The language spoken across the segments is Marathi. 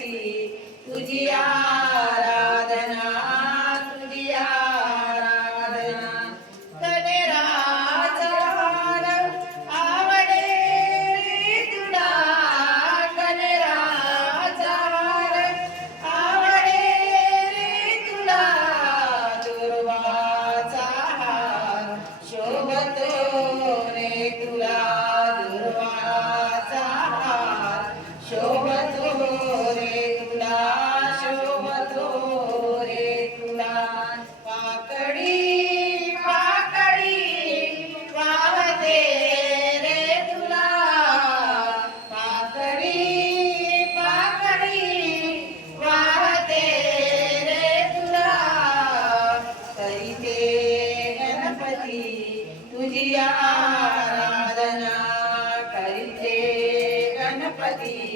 तुझी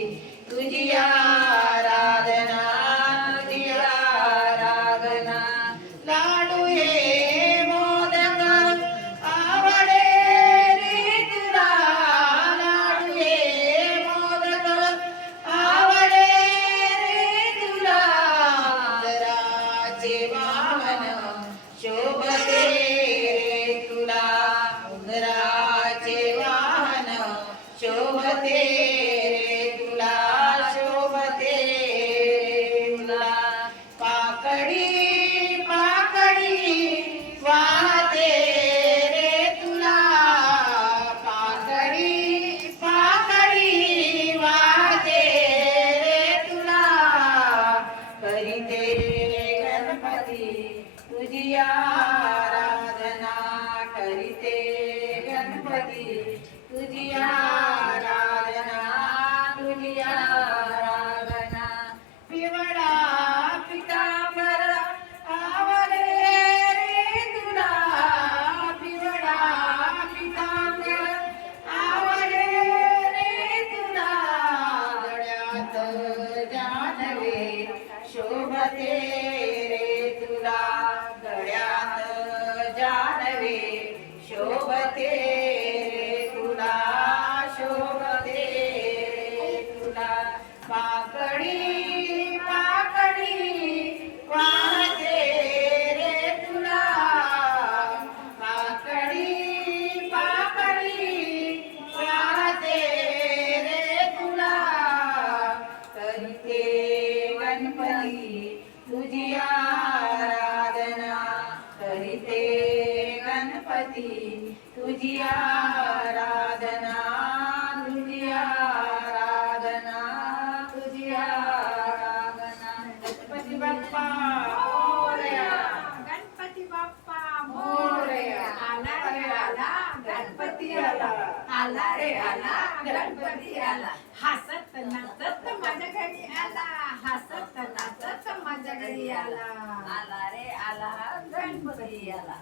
गणपती तुझी आराधना करीते गणपती. तुझी आराधना तुझी आराधना. पिवळा पितांबर आवडे रे तुला. पिवळा पितांबर आवडे रे तुला. गळ्यात जानवे शोभते शोभते तुला शोभते रे तुला पाकडी पाकडी वाहते रे तुला. पाकडी पाकडी वाहते रे तुला. तरी करीते गणपती तुझी आराधना. करीते गणपती तुझी आराधना तुझी आराधना. तुझी आराधना गणपती बाप्पा मोरया. गणपती बाप्पा मोरया. आला रे आला गणपती आला. आला रे आला गणपती आला. हसत नाचत माझ्या घरी आला. हसत नाचत माझ्या घरी आला. आला रे आला गणपती आला.